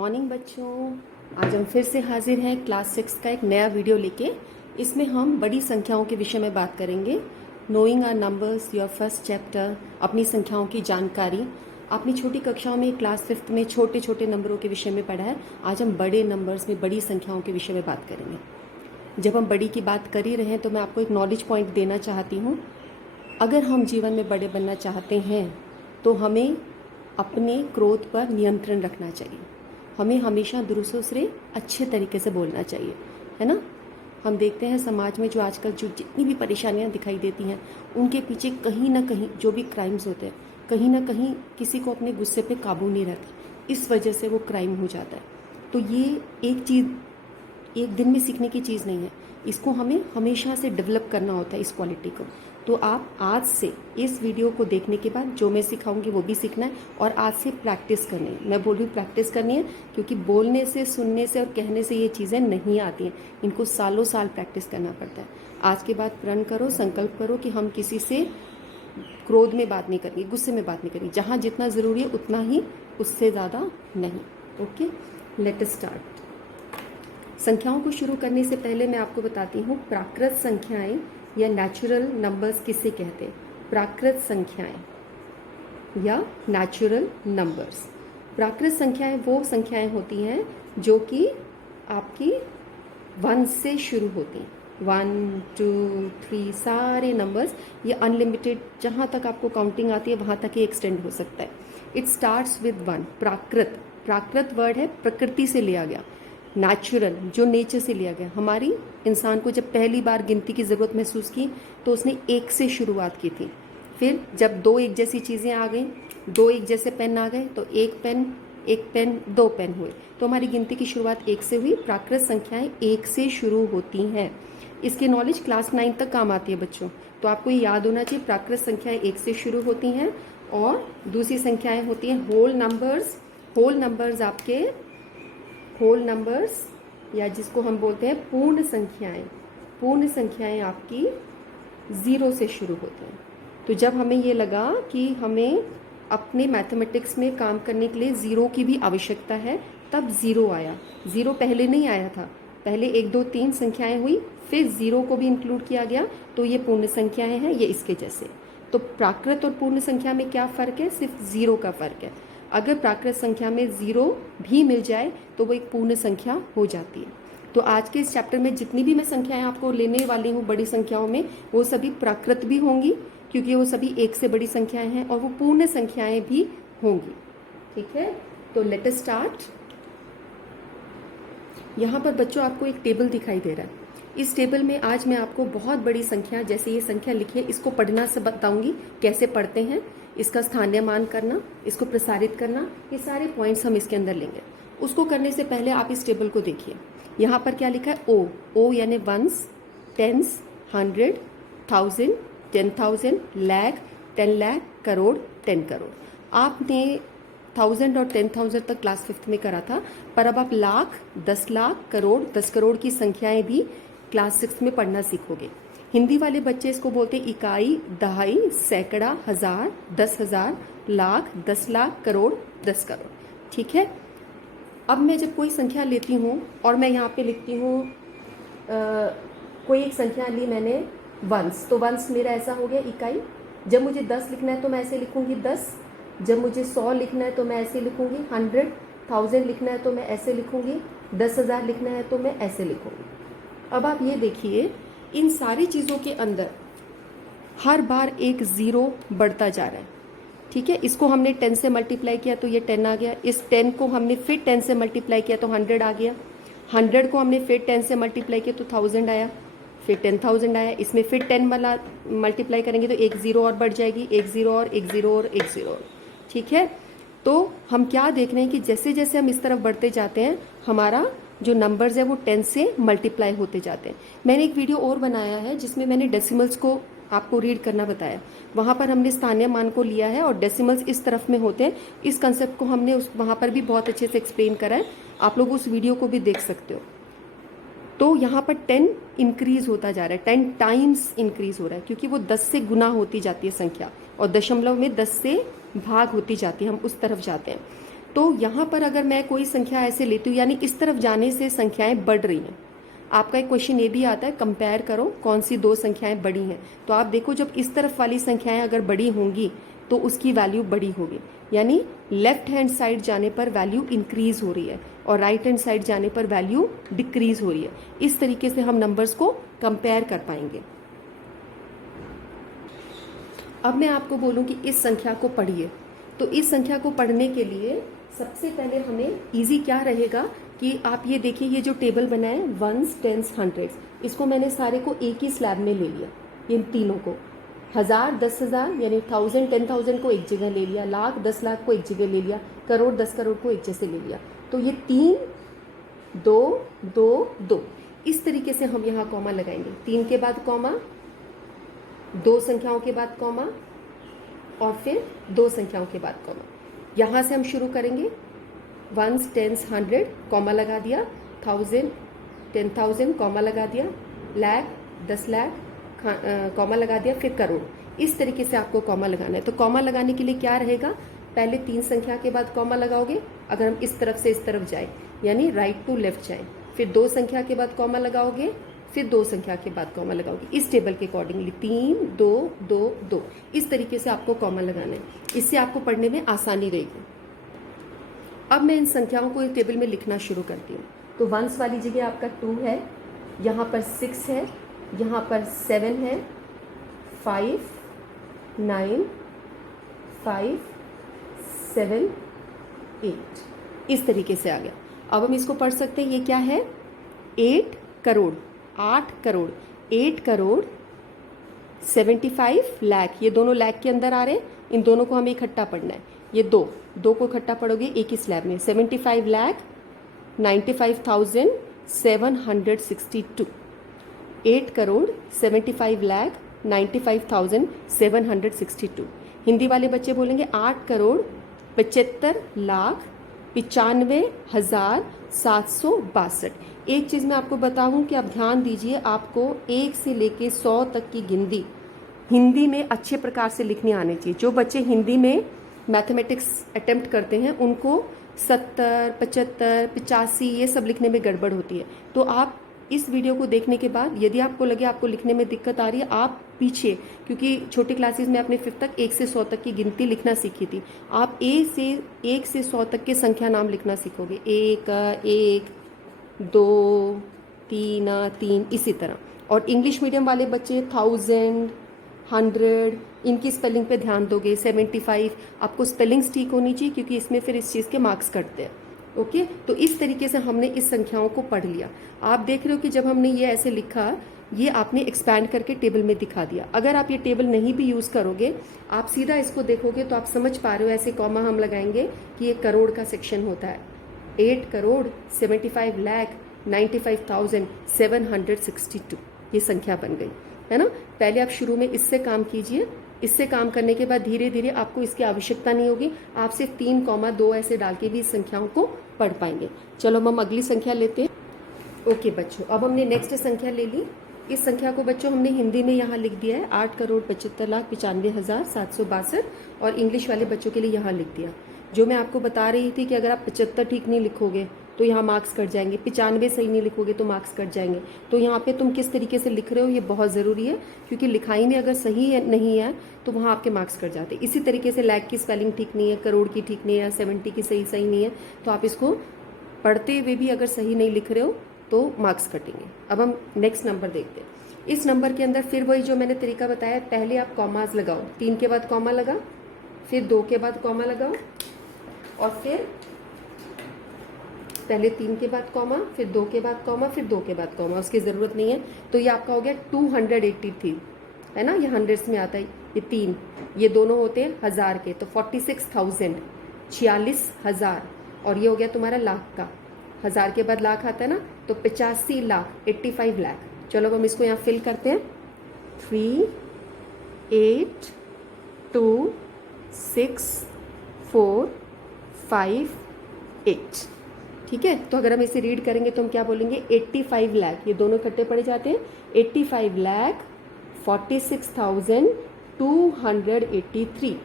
Morning बच्चों, आज हम फिर से हाजिर हैं क्लास 6 का एक नया वीडियो लेके। इसमें हम बड़ी संख्याओं के विषय में बात करेंगे। Knowing our numbers, your first chapter, अपनी संख्याओं की जानकारी। आपने छोटी कक्षाओं में क्लास 5 में छोटे छोटे नंबरों के विषय में पढ़ा है। आज हम बड़े नंबर्स में बड़ी संख्याओं के विषय में बात करेंगे। जब हम बड़ी की बात कर ही रहे हैं तो मैं आपको एक नॉलेज पॉइंट देना चाहती हूँ। अगर हम जीवन में बड़े बनना चाहते हैं तो हमें अपने क्रोध पर नियंत्रण रखना चाहिए। हमें हमेशा दूसरों से अच्छे तरीके से बोलना चाहिए, है ना। हम देखते हैं समाज में जो आजकल जो जितनी भी परेशानियां दिखाई देती हैं, उनके पीछे कहीं ना कहीं जो भी क्राइम्स होते हैं, कहीं ना कहीं किसी को अपने गुस्से पे काबू नहीं रहता, इस वजह से वो क्राइम हो जाता है। तो ये एक चीज़ एक दिन में सीखने की चीज़ नहीं है, इसको हमें हमेशा से डेवलप करना होता है, इस क्वालिटी को। तो आप आज से इस वीडियो को देखने के बाद जो मैं सिखाऊंगी वो भी सीखना है और आज से प्रैक्टिस करनी है। मैं बोल रही हूँ प्रैक्टिस करनी है, क्योंकि बोलने से, सुनने से और कहने से ये चीज़ें नहीं आती हैं। इनको सालों साल प्रैक्टिस करना पड़ता है। आज के बाद प्रण करो, संकल्प करो कि हम किसी से क्रोध में बात नहीं करेंगे, गुस्से में बात नहीं करेंगे। जहाँ जितना ज़रूरी है उतना ही, उससे ज़्यादा नहीं। Okay, let us start. संख्याओं को शुरू करने से पहले मैं आपको बताती हूँ प्राकृत संख्याएं या नेचुरल नंबर्स किसे कहते हैं। प्राकृत संख्याएं या नेचुरल नंबर्स। प्राकृत संख्याएं वो संख्याएं होती हैं जो कि आपकी 1 से शुरू होती हैं। 1, 2, 3 सारे नंबर्स, ये अनलिमिटेड, जहाँ तक आपको काउंटिंग आती है वहाँ तक ही एक्सटेंड हो सकता है। It starts with 1। Prakrit, Prakrit word है प्रकृति से लिया गया। नेचुरल, जो नेचर से लिया गया। हमारी इंसान को जब पहली बार गिनती की ज़रूरत महसूस की तो उसने 1 से शुरुआत की थी। फिर जब 2 एक जैसी चीज़ें आ गई, 2 एक जैसे पेन आ गए, तो 1 पेन 2 पेन हुए, तो हमारी गिनती की शुरुआत 1 से हुई। प्राकृत संख्याएं 1 से शुरू होती हैं। इसकी नॉलेज क्लास 9 तक काम आती है बच्चों, तो आपको ये याद होना चाहिए प्राकृत संख्याएं 1 से शुरू होती हैं। और दूसरी संख्याएं होती हैं होल नंबर्स। होल नंबर्स आपके होल नंबर्स, या जिसको हम बोलते हैं पूर्ण संख्याएं। पूर्ण संख्याएं आपकी 0 से शुरू होती हैं। तो जब हमें ये लगा कि हमें अपने मैथमेटिक्स में काम करने के लिए 0 की भी आवश्यकता है, तब 0 आया। 0 पहले नहीं आया था, पहले 1, 2, 3 संख्याएं हुई, फिर 0 को भी इंक्लूड किया गया, तो ये पूर्ण संख्याएं हैं, ये इसके जैसे। तो प्राकृत और पूर्ण संख्या में क्या फ़र्क है? सिर्फ 0 का फ़र्क है। अगर प्राकृत संख्या में 0 भी मिल जाए तो वो एक पूर्ण संख्या हो जाती है। तो आज के इस चैप्टर में जितनी भी मैं संख्याएं आपको लेने वाली हूँ बड़ी संख्याओं में, वो सभी प्राकृत भी होंगी, क्योंकि वो सभी 1 से बड़ी संख्याएं हैं, और वो पूर्ण संख्याएं भी होंगी। ठीक है, तो लेट अस स्टार्ट। यहाँ पर बच्चों आपको एक टेबल दिखाई दे रहा है। इस टेबल में आज मैं आपको बहुत बड़ी संख्या, जैसे ये संख्या लिखी है, इसको पढ़ना से बताऊंगी कैसे पढ़ते हैं, इसका स्थानीय मान करना, इसको प्रसारित करना, ये सारे पॉइंट्स हम इसके अंदर लेंगे। उसको करने से पहले आप इस टेबल को देखिए। यहाँ पर क्या लिखा है? ओ यानी वंस, टेंस, 100, 1000, 10,000, लाख, 10 लाख, करोड़, 10 करोड़। आपने 1000 और 10,000 तक क्लास 5 में करा था, पर अब आप लाख, 10 लाख, करोड़, 10 करोड़ की संख्याएं भी क्लास 6 में पढ़ना सीखोगे। हिंदी वाले बच्चे इसको बोलते हैं इकाई, दहाई, सैकड़ा, हजार, 10,000, लाख, 10 लाख, करोड़, 10 करोड़। ठीक है, अब मैं जब कोई संख्या लेती हूँ और मैं यहाँ पे लिखती हूँ, कोई एक संख्या ली मैंने वंस, तो वंस मेरा ऐसा हो गया इकाई। जब मुझे 10 लिखना है तो मैं ऐसे लिखूँगी 10। जब मुझे 100 लिखना है तो मैं ऐसे लिखूँगी 100। 1000 लिखना है तो मैं ऐसे लिखूँगी, 10,000 लिखना है तो मैं ऐसे लिखूँगी। अब आप ये देखिए, इन सारी चीज़ों के अंदर हर बार एक 0 बढ़ता जा रहा है। ठीक है, इसको हमने 10 से मल्टीप्लाई किया तो ये 10 आ गया। इस 10 को हमने फिर 10 से मल्टीप्लाई किया तो 100 आ गया। 100 को हमने फिर 10 से मल्टीप्लाई किया तो 1000 आया, फिर 10,000 आया। इसमें फिर 10 वाला मल्टीप्लाई करेंगे तो एक 0 और बढ़ जाएगी, एक 0 और, एक 0 और, एक 0 और। ठीक है, तो हम क्या देख रहे हैं कि जैसे जैसे हम इस तरफ बढ़ते जाते हैं, हमारा जो नंबर्स है वो 10 से मल्टीप्लाई होते जाते हैं। मैंने एक वीडियो और बनाया है जिसमें मैंने डेसिमल्स को आपको रीड करना बताया। वहाँ पर हमने स्थानीय मान को लिया है और डेसिमल्स इस तरफ में होते हैं। इस कंसेप्ट को हमने वहाँ पर भी बहुत अच्छे से एक्सप्लेन करा है, आप लोग उस वीडियो को भी देख सकते हो। तो यहाँ पर 10 इंक्रीज होता जा रहा है, 10 टाइम्स इंक्रीज हो रहा है, क्योंकि वो 10 से गुना होती जाती है संख्या, और दशमलव में 10 से भाग होती जाती है, हम उस तरफ जाते हैं। तो यहाँ पर अगर मैं कोई संख्या ऐसे लेती हूँ, यानी इस तरफ जाने से संख्याएं बढ़ रही हैं। आपका एक क्वेश्चन ये भी आता है, कंपेयर करो कौन सी दो संख्याएं बड़ी हैं। तो आप देखो, जब इस तरफ वाली संख्याएं अगर बड़ी होंगी तो उसकी वैल्यू बड़ी होगी, यानी लेफ्ट हैंड साइड जाने पर वैल्यू इंक्रीज हो रही है और राइट हैंड साइड जाने पर वैल्यू डिक्रीज हो रही है। इस तरीके से हम नंबर्स को कंपेयर कर पाएंगे। अब मैं आपको बोलूं कि इस संख्या को पढ़िए, तो इस संख्या को पढ़ने के लिए सबसे पहले हमें इजी क्या रहेगा कि आप ये देखिए, ये जो टेबल बना है वंस, टेंस, हंड्रेड्स, इसको मैंने सारे को एक ही स्लैब में ले लिया, इन तीनों को। 1000, 10,000 यानी 1000, 10,000 को एक जगह ले लिया, लाख, 10 लाख को एक जगह ले लिया, करोड़, 10 करोड़ को एक जैसे ले लिया। तो ये 3, 2, 2, 2, इस तरीके से हम यहाँ कॉमा लगाएंगे। 3 के बाद कॉमा, 2 संख्याओं के बाद कॉमा, और फिर 2 संख्याओं के बाद कॉमा। यहाँ से हम शुरू करेंगे, वंस, टेंस, 100 कॉमा लगा दिया, 1000, 10,000 कॉमा लगा दिया, लाख, 10 लाख कॉमा लगा दिया, फिर करोड़। इस तरीके से आपको कॉमा लगाना है। तो कॉमा लगाने के लिए क्या रहेगा, पहले 3 संख्या के बाद कॉमा लगाओगे, अगर हम इस तरफ से इस तरफ जाए यानी राइट टू लेफ्ट जाए। फिर 2 संख्या के बाद कॉमा लगाओगे, फिर 2 संख्या के बाद कॉमा लगाओगे, इस टेबल के अकॉर्डिंगली 3, 2, 2, 2, इस तरीके से आपको कॉमा लगाना है। इससे आपको पढ़ने में आसानी रहेगी। अब मैं इन संख्याओं को इस टेबल में लिखना शुरू करती हूँ। तो वंस वाली जगह आपका 2 है, यहाँ पर 6 है, यहाँ पर 7 है, 5, 9, 5, 7, 8, इस तरीके से आ गया। अब हम इसको पढ़ सकते हैं, ये क्या है, 8 करोड़, 8 करोड़, 8 करोड़ 75 लाख, ये दोनों लाख के अंदर आ रहे हैं, इन दोनों को हमें इकट्ठा पढ़ना है। ये दो को इकट्ठा पढ़ोगे एक ही स्लैब में, 75 लाख 95,762, 8 करोड़ 75 लाख 95,762। हिंदी वाले बच्चे बोलेंगे 8 करोड़ 75 लाख 95,762। एक चीज़ मैं आपको बताऊं कि आप ध्यान दीजिए, आपको 1 से लेके 100 तक की गिनती हिंदी में अच्छे प्रकार से लिखने आने चाहिए। जो बच्चे हिंदी में मैथमेटिक्स अटेम्प्ट करते हैं उनको 70, 75, 85 ये सब लिखने में गड़बड़ होती है। तो आप इस वीडियो को देखने के बाद यदि आपको लगे आपको लिखने में दिक्कत आ रही है, आप पीछे, क्योंकि छोटी क्लासेस में आपने 5th तक 1 से 100 तक की गिनती लिखना सीखी थी, आप 1 से 100 तक के संख्या नाम लिखना सीखोगे, 1, 1, 2, 3, 3, इसी तरह। और इंग्लिश मीडियम वाले बच्चे 1000, 100 इनकी स्पेलिंग पे ध्यान दोगे, 75 आपको स्पेलिंग्स ठीक होनी चाहिए, क्योंकि इसमें फिर इस चीज़ के मार्क्स कटते हैं। ओके, तो इस तरीके से हमने इस संख्याओं को पढ़ लिया। आप देख रहे हो कि जब हमने ये ऐसे लिखा, ये आपने एक्सपैंड करके टेबल में दिखा दिया। अगर आप ये टेबल नहीं भी यूज़ करोगे, आप सीधा इसको देखोगे तो आप समझ पा रहे हो, ऐसे कॉमा हम लगाएंगे कि ये करोड़ का सेक्शन होता है। 8 करोड़ 75 लाख 95,762 ये संख्या बन गई, है ना। पहले आप शुरू में इससे काम कीजिए, इससे काम करने के बाद धीरे धीरे आपको इसकी आवश्यकता नहीं होगी, आप सिर्फ 3, 2 ऐसे डाल के भी इस संख्याओं को पढ़ पाएंगे। चलो हम अगली संख्या लेते हैं। ओके बच्चों, अब हमने नेक्स्ट संख्या ले ली। इस संख्या को बच्चों हमने हिंदी में यहाँ लिख दिया है 8 करोड़ 75,95,762, और इंग्लिश वाले बच्चों के लिए यहाँ लिख दिया। जो मैं आपको बता रही थी कि अगर आप 75 ठीक नहीं लिखोगे तो यहाँ मार्क्स कट जाएंगे, 95 सही नहीं लिखोगे तो मार्क्स कट जाएंगे। तो यहाँ पे तुम किस तरीके से लिख रहे हो ये बहुत ज़रूरी है, क्योंकि लिखाई में अगर सही नहीं है तो वहाँ आपके मार्क्स कट जाते हैं। इसी तरीके से लाख की स्पेलिंग ठीक नहीं है, करोड़ की ठीक नहीं है, 70 की सही नहीं है, तो आप इसको पढ़ते हुए भी अगर सही नहीं लिख रहे हो तो मार्क्स कटेंगे। अब हम नेक्स्ट नंबर देखते हैं। इस नंबर के अंदर फिर वही जो मैंने तरीका बताया, पहले आप कॉमास लगाओ, 3 के बाद कॉमा लगा, फिर 2 के बाद कॉमा लगाओ, और फिर पहले 3 के बाद कॉमा, फिर 2 के बाद कॉमा, फिर 2 के बाद कॉमा, उसकी ज़रूरत नहीं है। तो ये आपका हो गया 283, है ना, ये हंड्रेड्स में आता है। ये 3, ये दोनों होते हैं 1000 के, तो 46,000 46,000, और ये हो गया तुम्हारा लाख का, 1000 के बाद लाख आता है ना, तो 85 लाख 85 लाख। चलो अब हम इसको यहाँ फिल करते हैं, 3, 8, 2, 6, 4, 5, 8। ठीक है, तो अगर हम इसे रीड करेंगे तो हम क्या बोलेंगे, 85 लाख, ये दोनों इकट्ठे पड़े जाते हैं, 85 लाख 46,283,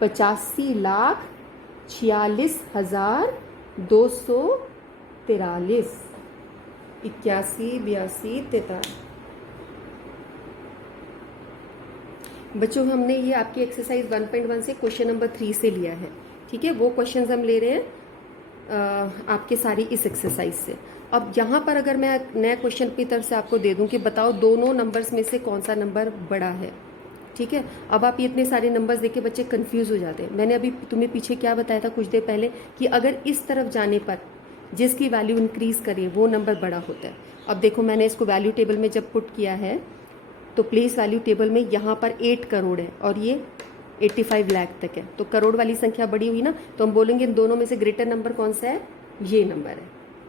85 लाख 46,243, 81, 82, 43। बच्चों हमने ये आपकी एक्सरसाइज 1.1 से क्वेश्चन नंबर 3 से लिया है, ठीक है। वो क्वेश्चंस हम ले रहे हैं आपके सारी इस एक्सरसाइज से। अब यहाँ पर अगर मैं नया क्वेश्चन की तरफ से आपको दे दूँ कि बताओ दोनों नंबर्स में से कौन सा नंबर बड़ा है, ठीक है। अब आप ये इतने सारे नंबर्स देख के बच्चे कंफ्यूज हो जाते हैं। मैंने अभी तुम्हें पीछे क्या बताया था कुछ देर पहले कि अगर इस तरफ जाने पर जिसकी वैल्यू इंक्रीज करे वो नंबर बड़ा होता है। अब देखो मैंने इसको वैल्यू टेबल में जब पुट किया है तो प्लेस वैल्यू टेबल में यहाँ पर 8 करोड़ है और ये 85 लाख तक है, तो करोड़ वाली संख्या बड़ी हुई ना, तो हम बोलेंगे इन दोनों में से ग्रेटर नंबर कौन सा है, ये नंबर है,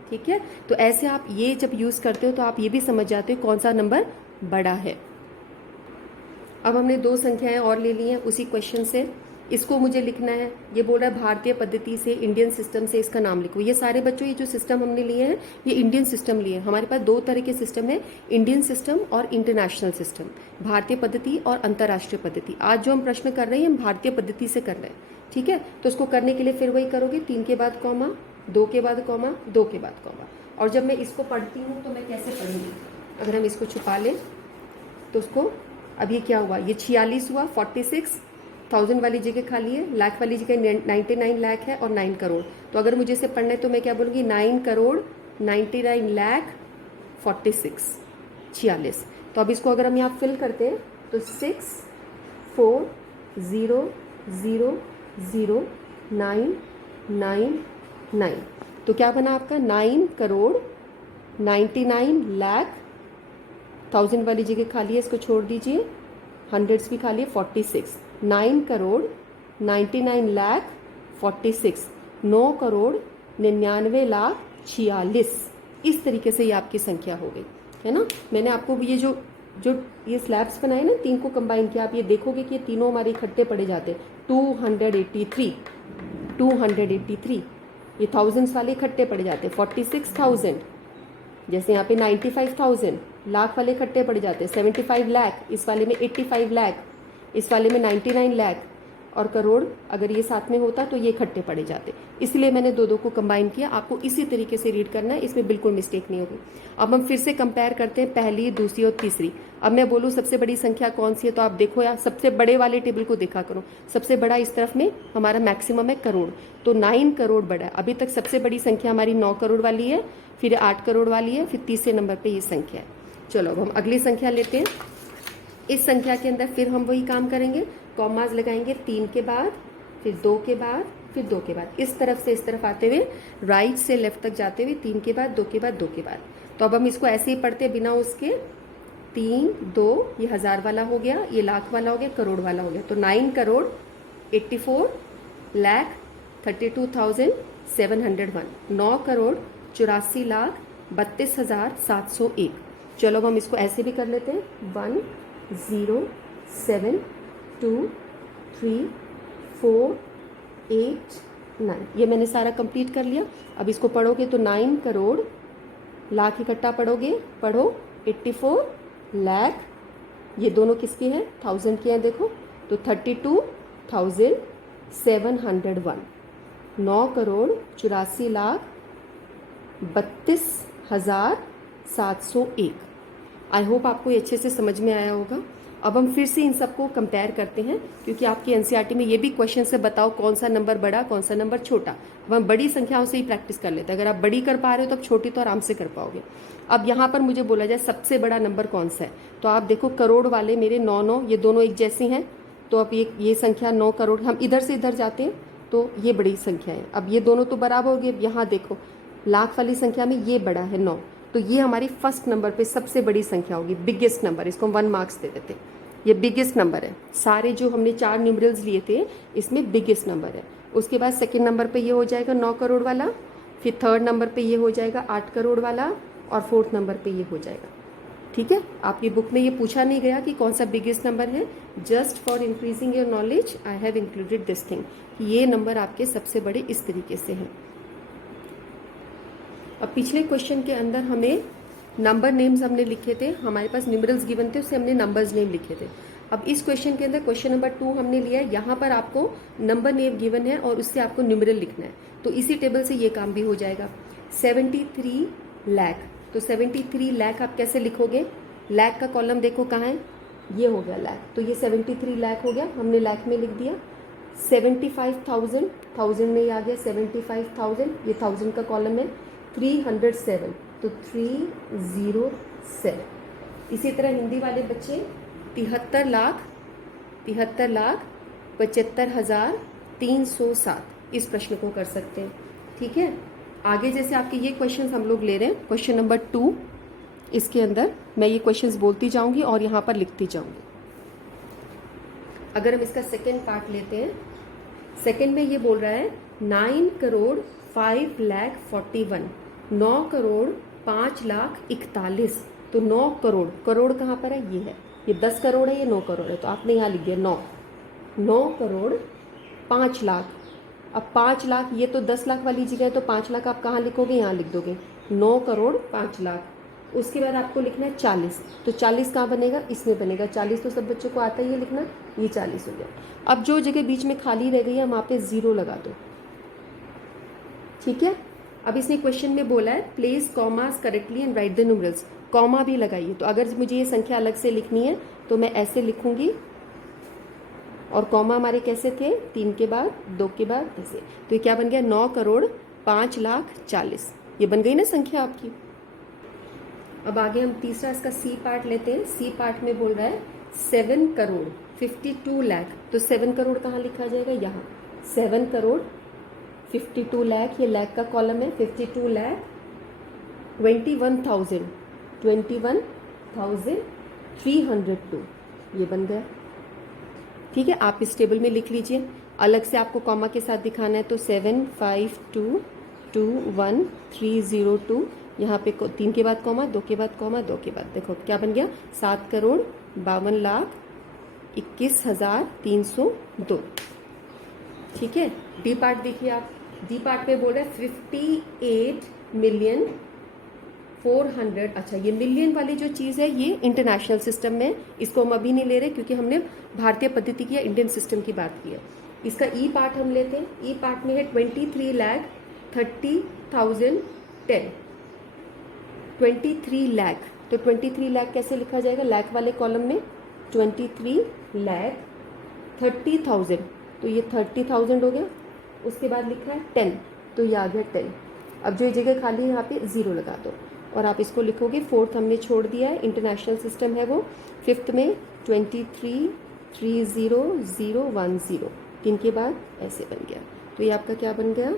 ठीक है। तो ऐसे आप ये जब यूज करते हो तो आप ये भी समझ जाते हो कौन सा नंबर बड़ा है। अब हमने 2 संख्याएं और ले ली हैं उसी क्वेश्चन से। इसको मुझे लिखना है, ये बोल रहा है भारतीय पद्धति से, इंडियन सिस्टम से इसका नाम लिखो। ये सारे बच्चों ये जो सिस्टम हमने लिए हैं ये इंडियन सिस्टम लिए हैं। हमारे पास 2 तरह के सिस्टम है, इंडियन सिस्टम और इंटरनेशनल सिस्टम, भारतीय पद्धति और अंतर्राष्ट्रीय पद्धति। आज जो हम प्रश्न कर रहे हैं हम भारतीय पद्धति से कर रहे हैं, ठीक है। तो उसको करने के लिए फिर वही करोगे, 3 के बाद कॉमा, 2 के बाद कॉमा, 2 के बाद कॉमा। और जब मैं इसको पढ़ती हूँ तो मैं कैसे पढ़ूंगी, अगर हम इसको छुपा लें तो उसको, अब ये क्या हुआ, ये 46 हुआ, 46,000 वाली जगह खाली है, लाख वाली जगह 99 लाख है और 9 करोड़। तो अगर मुझे इसे पढ़ना है तो मैं क्या बोलूँगी, 9 करोड़ 99 लाख 46, 46। तो अब इसको अगर हम यहाँ फिल करते हैं तो 640009999, तो क्या बना आपका 9 करोड़ 99 लाख, 1000 वाली जगह खाली है इसको छोड़ दीजिए, हंड्रेड्स भी खाली है, 46, 9 करोड़ 99 लाख 46, 9 करोड़ 99 लाख 46। इस तरीके से ये आपकी संख्या हो गई है ना। मैंने आपको ये जो ये स्लैब्स बनाए ना, 3 को कंबाइन किया, आप ये देखोगे कि ये तीनों हमारे इकट्ठे पड़े जाते, 283, ये थाउजेंड्स वाले इकट्ठे पड़े जाते, 46,000, जैसे यहाँ पे 95,000, लाख वाले इकट्ठे पड़ जाते, 75 लाख, इस वाले में 85 लाख, इस वाले में 99 लाख, और करोड़ अगर ये साथ में होता तो ये इकट्ठे पड़े जाते। इसलिए मैंने 2 को कंबाइन किया। आपको इसी तरीके से रीड करना है, इसमें बिल्कुल मिस्टेक नहीं होगी। अब हम फिर से कंपेयर करते हैं पहली, दूसरी और तीसरी। अब मैं बोलूँ सबसे बड़ी संख्या कौन सी है, तो आप देखो यार सबसे बड़े वाले टेबल को देखा करो, सबसे बड़ा इस तरफ में हमारा मैक्सिमम है करोड़, तो 9 करोड़ बड़ा है। अभी तक सबसे बड़ी संख्या हमारी 9 करोड़ वाली है, फिर 8 करोड़ वाली है, फिर तीसरे नंबर पर ये संख्या है। चलो अब हम अगली संख्या लेते हैं। इस संख्या के अंदर फिर हम वही काम करेंगे, कॉमास लगाएंगे 3 के बाद, फिर 2 के बाद, फिर 2 के बाद, इस तरफ से इस तरफ आते हुए राइट से लेफ्ट तक जाते हुए 3 के बाद, 2 के बाद, 2 के बाद। तो अब हम इसको ऐसे ही पढ़ते बिना उसके, 3, 2, ये 1000 वाला हो गया, ये लाख वाला हो गया, करोड़ वाला हो गया, तो 9 करोड़ 84 लाख 32,701, 9 करोड़ 84 लाख 32,701। चलो अब हम इसको ऐसे भी कर लेते हैं, 1 0 7 2 3 4 8 9, ये मैंने सारा कंप्लीट कर लिया। अब इसको पढ़ोगे तो 9 करोड़, लाख इकट्ठा पढ़ोगे, पढ़ो 84 लाख, ये दोनों किसके हैं, 1000 के हैं, देखो तो 32,701, 9 करोड़ 84 लाख 32,701। आई होप आपको ये अच्छे से समझ में आया होगा। अब हम फिर से इन सबको कंपेयर करते हैं, क्योंकि आपकी एनसीईआरटी में ये भी क्वेश्चन से बताओ कौन सा नंबर बड़ा, कौन सा नंबर छोटा। अब हम बड़ी संख्याओं से ही प्रैक्टिस कर लेते हैं। अगर आप बड़ी कर पा रहे हो तो अब छोटी तो आराम से कर पाओगे। अब यहाँ पर मुझे बोला जाए सबसे बड़ा नंबर कौन सा है, तो आप देखो करोड़ वाले मेरे 9, ये दोनों एक जैसे हैं, तो अब ये संख्या 9 करोड़, हम इधर से इधर जाते हैं तो ये बड़ी संख्या है। अब ये दोनों तो बराबर हो गए। यहाँ देखो लाख वाली संख्या में ये बड़ा है 9, तो ये हमारी फर्स्ट नंबर पे सबसे बड़ी संख्या होगी, बिगेस्ट नंबर, इसको 1 मार्क्स दे देते। ये बिगेस्ट नंबर है, सारे जो हमने 4 न्यूमरल्स लिए थे इसमें बिगेस्ट नंबर है। उसके बाद सेकंड नंबर पे ये हो जाएगा 9 करोड़ वाला, फिर थर्ड नंबर पे ये हो जाएगा 8 करोड़ वाला, और फोर्थ नंबर पे ये हो जाएगा। ठीक है, आपकी बुक में ये पूछा नहीं गया कि कौन सा बिगेस्ट नंबर है, just for increasing your knowledge I have included this thing, ये नंबर आपके सबसे बड़े इस तरीके से हैं। अब पिछले क्वेश्चन के अंदर हमें नंबर नेम्स हमने लिखे थे, हमारे पास न्यूमरल्स गिवन थे, उससे हमने नंबर्स नेम लिखे थे। अब इस क्वेश्चन के अंदर क्वेश्चन नंबर 2 हमने लिया है, यहाँ पर आपको नंबर नेम गिवन है और उससे आपको न्यूमेरल लिखना है, तो इसी टेबल से ये काम भी हो जाएगा। 73 लाख, तो 73 लाख आप कैसे लिखोगे? लाख का कॉलम देखो कहाँ है, ये हो गया लाख, तो ये 73 लाख हो गया, हमने लाख में लिख दिया। 75,000, 1000 में ही आ गया 75,000, ये 1000 का कॉलम है। 307, तो 307। इसी तरह हिंदी वाले बच्चे 73 लाख 75,307 इस प्रश्न को कर सकते हैं। ठीक है, आगे जैसे आपके ये क्वेश्चंस हम लोग ले रहे हैं, क्वेश्चन नंबर 2, इसके अंदर मैं ये क्वेश्चंस बोलती जाऊंगी और यहाँ पर लिखती जाऊंगी। अगर हम इसका सेकेंड पार्ट लेते हैं, सेकेंड में ये बोल रहा है 9,05,41,9 9,05,41,, तो 9 करोड़, करोड़ कहाँ पर है? ये 10 करोड़ है, ये 9 करोड़ है, तो आपने यहाँ लिख दिया 9 करोड़ 5 लाख। अब 5 लाख, ये तो 10 लाख वाली जगह है, तो 5 लाख आप कहाँ लिखोगे? यहाँ लिख दोगे 9 करोड़ 5 लाख। उसके बाद आपको लिखना है 40, तो 40 कहाँ बनेगा? इसमें बनेगा। 40 तो सब बच्चों को आता ही है लिखना, ये 40 हो गया। अब जो जगह बीच में खाली रह गई है वहाँ पे 0 लगा दो। ठीक है, अब इसने क्वेश्चन में बोला है place commas correctly and right the numerals, comma भी लगाइए। तो अगर मुझे ये संख्या अलग से लिखनी है तो मैं ऐसे लिखूंगी, और कॉमा हमारे कैसे थे? 3 के बाद 2 के बाद ऐसे, तो ये क्या बन गया? 9 करोड़ 5,40,000, ये बन गई ना संख्या आपकी। अब आगे हम तीसरा इसका सी पार्ट लेते हैं। सी पार्ट में बोल रहा है 7 करोड़ 52 लाख, तो 7 करोड़ कहाँ लिखा जाएगा? यहाँ 7 करोड़ 52 लाख, ये लाख का कॉलम है। 52 लाख 21,302, ये बन गया। ठीक है, आप इस टेबल में लिख लीजिए। अलग से आपको कॉमा के साथ दिखाना है तो 75221,302, यहाँ पे 3 के बाद कॉमा, 2 के बाद कॉमा, 2 के बाद, देखो क्या बन गया? 7 करोड़ 52,21,302। ठीक है, डी पार्ट देखिए आप। डी पार्ट में बोल रहे हैं 58,400,000। अच्छा, ये मिलियन वाली जो चीज़ है ये इंटरनेशनल सिस्टम में, इसको हम अभी नहीं ले रहे क्योंकि हमने भारतीय पद्धति की या इंडियन सिस्टम की बात की है। इसका ई पार्ट हम लेते हैं। ई पार्ट में है 23,30,010, 23 लाख, तो 23 लाख कैसे लिखा जाएगा? लाख वाले कॉलम में 23,30,000, तो ये 30,000 हो गया। उसके बाद लिखा है 10, तो ये आ गया 10। अब जो जगह खाली है यहाँ पे 0 लगा दो और आप इसको लिखोगे। 4th हमने छोड़ दिया है, इंटरनेशनल सिस्टम है वो। 5th में 23,30,010, 3 के बाद ऐसे बन गया, तो ये आपका क्या बन गया?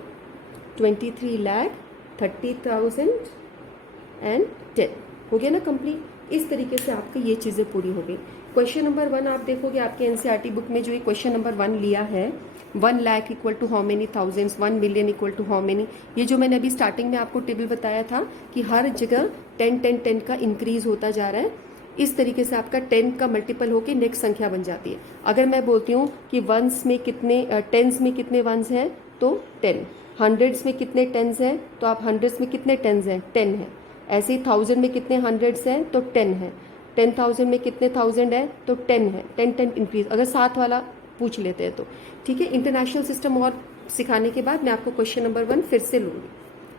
23,30,010 हो गया ना कंप्लीट। इस तरीके से आपकी ये चीज़ें पूरी हो गई। क्वेश्चन नंबर 1 आप देखोगे आपके एनसीईआरटी बुक में जो ये क्वेश्चन नंबर 1 लिया है, 1 lakh equal to how many thousands, 1 million equal to how many, ये जो मैंने अभी स्टार्टिंग में आपको टेबल बताया था कि हर जगह 10 10 10 का इंक्रीज होता जा रहा है। इस तरीके से आपका 10 का मल्टीपल होके नेक्स्ट संख्या बन जाती है। अगर मैं बोलती हूँ कि वंस में कितने, टेंस में कितने वंस हैं तो 10, हंड्रेड्स में कितने टेंस हैं तो आप हंड्रेड्स में कितने टेंस हैं? 10 है। ऐसे ही 1000 में कितने हंड्रेड्स हैं तो 10 है। 10,000 में कितने 1000 है तो 10 है। 10 10 इंक्रीज, अगर 7 वाला पूछ लेते हैं तो। ठीक है, इंटरनेशनल सिस्टम और सिखाने के बाद मैं आपको क्वेश्चन नंबर 1 फिर से लूँगी,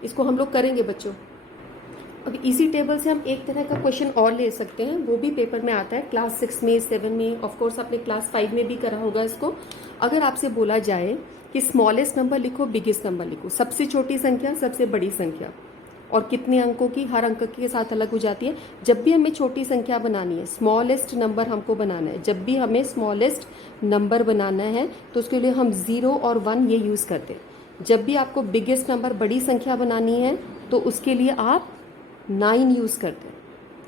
इसको हम लोग करेंगे बच्चों। अब इसी टेबल से हम एक तरह का क्वेश्चन और ले सकते हैं, वो भी पेपर में आता है क्लास 6 में, 7 में, ऑफकोर्स आपने क्लास 5 में भी करा होगा इसको। अगर आपसे बोला जाए कि स्मॉलेस्ट नंबर लिखो, बिगेस्ट नंबर लिखो, सबसे छोटी संख्या, सबसे बड़ी संख्या, और कितने अंकों की, हर अंक के साथ अलग हो जाती है। जब भी हमें छोटी संख्या बनानी है, स्मॉलेस्ट नंबर हमको बनाना है, जब भी हमें स्मॉलेस्ट नंबर बनाना है तो उसके लिए हम 0 और 1 ये यूज़ करते हैं। जब भी आपको बिगेस्ट नंबर, बड़ी संख्या बनानी है तो उसके लिए आप 9 यूज़ करते हैं।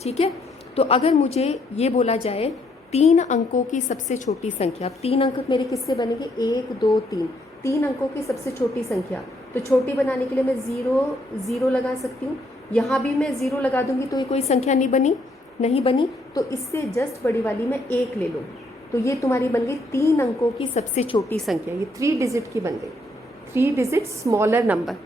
ठीक है, तो अगर मुझे ये बोला जाए 3 अंकों की सबसे छोटी संख्या, अब 3 अंक मेरे किससे बनेंगे? 1 2 3, 3 अंकों की सबसे छोटी संख्या, तो छोटी बनाने के लिए मैं 0 0 लगा सकती हूँ। यहाँ भी मैं 0 लगा दूंगी तो ये कोई संख्या नहीं बनी, तो इससे जस्ट बड़ी वाली मैं 1 ले लूँ, तो ये तुम्हारी बन गई 3 अंकों की सबसे छोटी संख्या, ये 3 डिजिट की बन गई, 3 डिजिट स्मॉलर नंबर।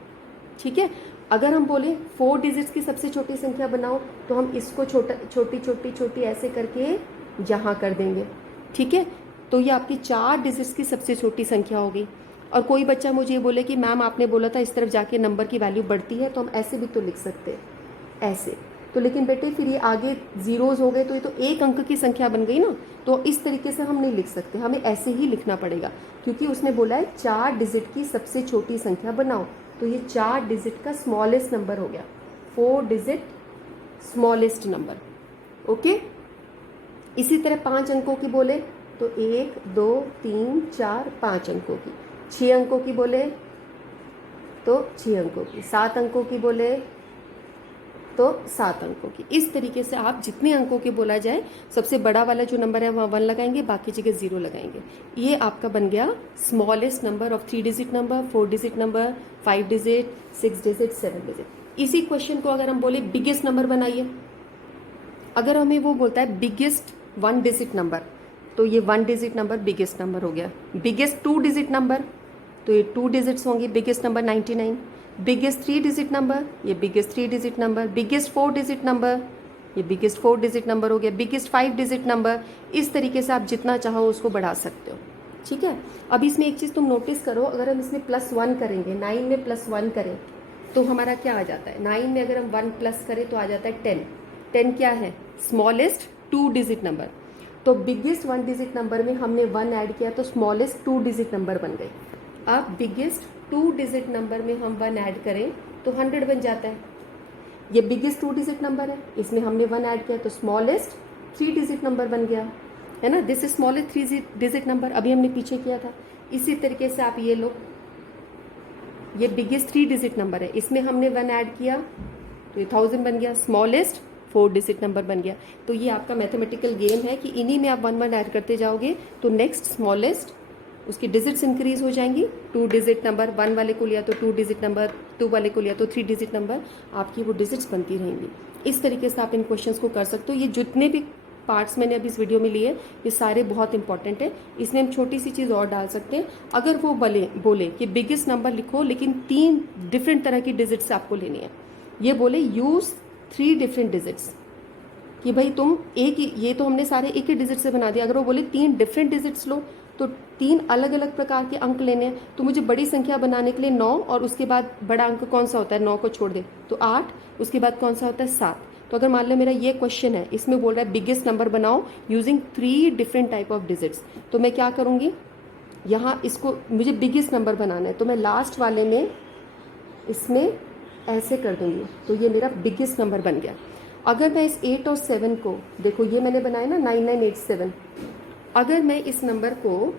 ठीक है, अगर हम बोले 4 डिजिट्स की सबसे छोटी संख्या बनाओ तो हम इसको छोटी छोटी छोटी ऐसे करके यहाँ कर देंगे, ठीक है, तो ये आपकी 4 डिजिट्स की सबसे छोटी संख्या होगी। और कोई बच्चा मुझे ये बोले कि मैम आपने बोला था इस तरफ जाके नंबर की वैल्यू बढ़ती है, तो हम ऐसे भी तो लिख सकते हैं, ऐसे तो। लेकिन बेटे फिर ये आगे जीरोज हो गए तो ये तो एक अंक की संख्या बन गई ना, तो इस तरीके से हम नहीं लिख सकते, हमें ऐसे ही लिखना पड़ेगा, क्योंकि उसने बोला है 4 डिजिट की सबसे छोटी संख्या बनाओ। तो ये 4 डिजिट का स्मॉलेस्ट नंबर हो गया, 4 डिजिट स्मॉलेस्ट नंबर। ओके, इसी तरह 5 अंकों की बोले तो 1 2 3 4 5 अंकों की, 6 अंकों की बोले तो 6 अंकों की, 7 अंकों की बोले तो 7 अंकों की। इस तरीके से आप जितने अंकों के बोला जाए, सबसे बड़ा वाला जो नंबर है वहाँ 1 लगाएंगे, बाकी जगह 0 लगाएंगे। ये आपका बन गया smallest number of 3 digit number, 4 digit number, 5 digit, 6 digit, 7 digit. इसी क्वेश्चन को अगर हम बोले बिगेस्ट नंबर बनाइए, अगर हमें वो बोलता है बिगेस्ट 1 डिजिट नंबर, तो ये 1 डिजिट नंबर बिगेस्ट नंबर हो गया। बिगेस्ट 2 डिजिट नंबर, तो ये 2 डिजिट्स होंगे, biggest number 99। Biggest 3 digit number, ये biggest 3 digit number. Biggest 4 digit number, ये बिगेस्ट 4 डिजिट नंबर हो गया। Biggest 5 digit number. इस तरीके से आप जितना चाहो उसको बढ़ा सकते हो, ठीक है। अब इसमें एक चीज़ तुम नोटिस करो, अगर हम इसमें +1 करेंगे, 9 में +1 करें तो हमारा क्या आ जाता है, 9 में अगर हम 1 प्लस करें तो आ जाता है 10। 10 क्या है, स्मॉलेस्ट 2 डिजिट नंबर। तो बिगेस्ट 1 डिजिट नंबर में हमने 1 ऐड किया तो स्मॉलेस्ट 2 डिजिट नंबर बन गए। अब बिगेस्ट 2 डिजिट नंबर में हम 1 ऐड करें तो 100 बन जाता है। ये बिगेस्ट 2 डिजिट नंबर है, इसमें हमने 1 ऐड किया तो स्मॉलेस्ट 3 डिजिट नंबर बन गया, है ना। This is smallest 3 digit number, अभी हमने पीछे किया था। इसी तरीके से आप ये लो, ये बिगेस्ट 3 डिजिट नंबर है, इसमें हमने 1 ऐड किया तो ये 1000 बन गया, स्मॉलेस्ट 4 डिजिट नंबर बन गया। तो ये आपका मैथमेटिकल गेम है कि इन्हीं में आप 1 ऐड करते जाओगे तो नेक्स्ट स्मॉलेस्ट उसकी डिजिट्स इंक्रीज हो जाएंगी। 2 डिजिट नंबर 1 वाले को लिया तो 2 डिजिट नंबर, 2 वाले को लिया तो 3 डिजिट नंबर, आपकी वो डिजिट्स बनती रहेंगी। इस तरीके से आप इन क्वेश्चंस को कर सकते हो। ये जितने भी पार्ट्स मैंने अभी इस वीडियो में लिए ये सारे बहुत इंपॉर्टेंट है। इसमें हम छोटी सी चीज़ और डाल सकते हैं, अगर वो बोले कि बिगेस्ट नंबर लिखो लेकिन 3 डिफरेंट तरह की डिजिट्स आपको लेनी है, ये बोले यूज़ 3 डिफरेंट डिजिट्स, कि भाई तुम एक ही, ये तो हमने सारे एक ही डिजिट से बना दिया। अगर वो बोले 3 डिफरेंट डिजिट्स लो तो 3 अलग अलग प्रकार के अंक लेने हैं, तो मुझे बड़ी संख्या बनाने के लिए 9 और उसके बाद बड़ा अंक कौन सा होता है, 9 को छोड़ दे तो 8, उसके बाद कौन सा होता है 7। तो अगर मान लो मेरा ये क्वेश्चन है, इसमें बोल रहा है बिगेस्ट नंबर बनाओ using 3 different type of digits, तो मैं क्या करूँगी, यहाँ इसको मुझे बिगेस्ट नंबर बनाना है तो मैं लास्ट वाले में इसमें ऐसे कर दूँगी, तो ये मेरा बिगेस्ट नंबर बन गया। अगर मैं इस 8 और 7 को, देखो ये मैंने बनाया ना 9987, अगर मैं इस नंबर को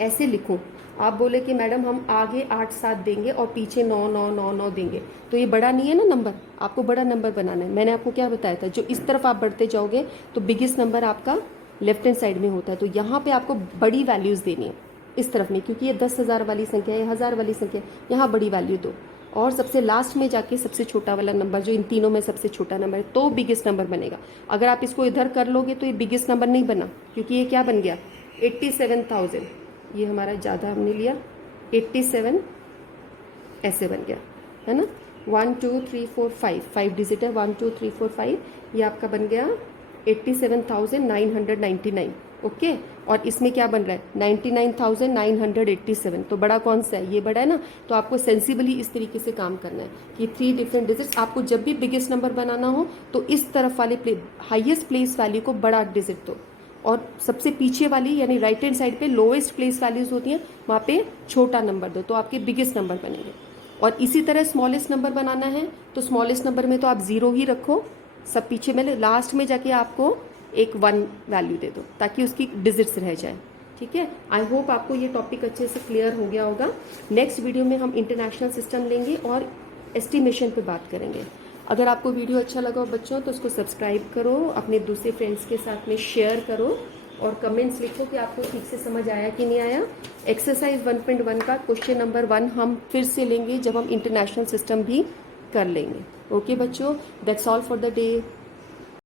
ऐसे लिखूं, आप बोले कि मैडम हम आगे 8 7 देंगे और पीछे 9 9 9 9 देंगे, तो ये बड़ा नहीं है ना नंबर, आपको बड़ा नंबर बनाना है। मैंने आपको क्या बताया था, जो इस तरफ आप बढ़ते जाओगे तो बिगेस्ट नंबर आपका लेफ्ट हैंड साइड में होता है, तो यहाँ पे आपको बड़ी वैल्यूज़ देनी है इस तरफ में, क्योंकि ये 10,000 वाली संख्या है, 1000 वाली संख्या, यहाँ बड़ी वैल्यू दो। और सबसे लास्ट में जाके सबसे छोटा वाला नंबर, जो इन तीनों में सबसे छोटा नंबर है, तो बिगेस्ट नंबर बनेगा। अगर आप इसको इधर कर लोगे तो ये बिगेस्ट नंबर नहीं बना, क्योंकि ये क्या बन गया 87,000, ये हमारा ज़्यादा हमने लिया, 87 ऐसे बन गया, है ना। 1 2 3 4 5 डिजिट है, 1 2 3 4 5, ये आपका बन गया 87,999। ओके, और इसमें क्या बन रहा है 99,987, तो बड़ा कौन सा है, ये बड़ा है ना। तो आपको सेंसिबली इस तरीके से काम करना है कि 3 डिफरेंट डिजिट्स, आपको जब भी बिगेस्ट नंबर बनाना हो तो इस तरफ वाले हाईएस्ट प्लेस वैल्यू को बड़ा डिजिट दो, और सबसे पीछे वाली यानी राइट हैंड साइड पे लोएस्ट प्लेस वैल्यूज होती हैं, वहाँ पे छोटा नंबर दो, तो आपके बिगेस्ट नंबर बनेंगे। और इसी तरह स्मॉलेस्ट नंबर बनाना है तो स्मॉलेस्ट नंबर में तो आप 0 ही रखो, सब पीछे में, लास्ट में जाके आपको एक 1 वैल्यू दे दो ताकि उसकी डिजिट्स रह जाए, ठीक है। आई होप आपको ये टॉपिक अच्छे से क्लियर हो गया होगा। नेक्स्ट वीडियो में हम इंटरनेशनल सिस्टम लेंगे और एस्टिमेशन पे बात करेंगे। अगर आपको वीडियो अच्छा लगा हो बच्चों तो उसको सब्सक्राइब करो, अपने दूसरे फ्रेंड्स के साथ में शेयर करो और कमेंट्स लिखो कि आपको ठीक से समझ आया कि नहीं आया। एक्सरसाइज 1.1 का क्वेश्चन नंबर 1 हम फिर से लेंगे जब हम इंटरनेशनल सिस्टम भी कर लेंगे। ओके बच्चों, that's all for the day.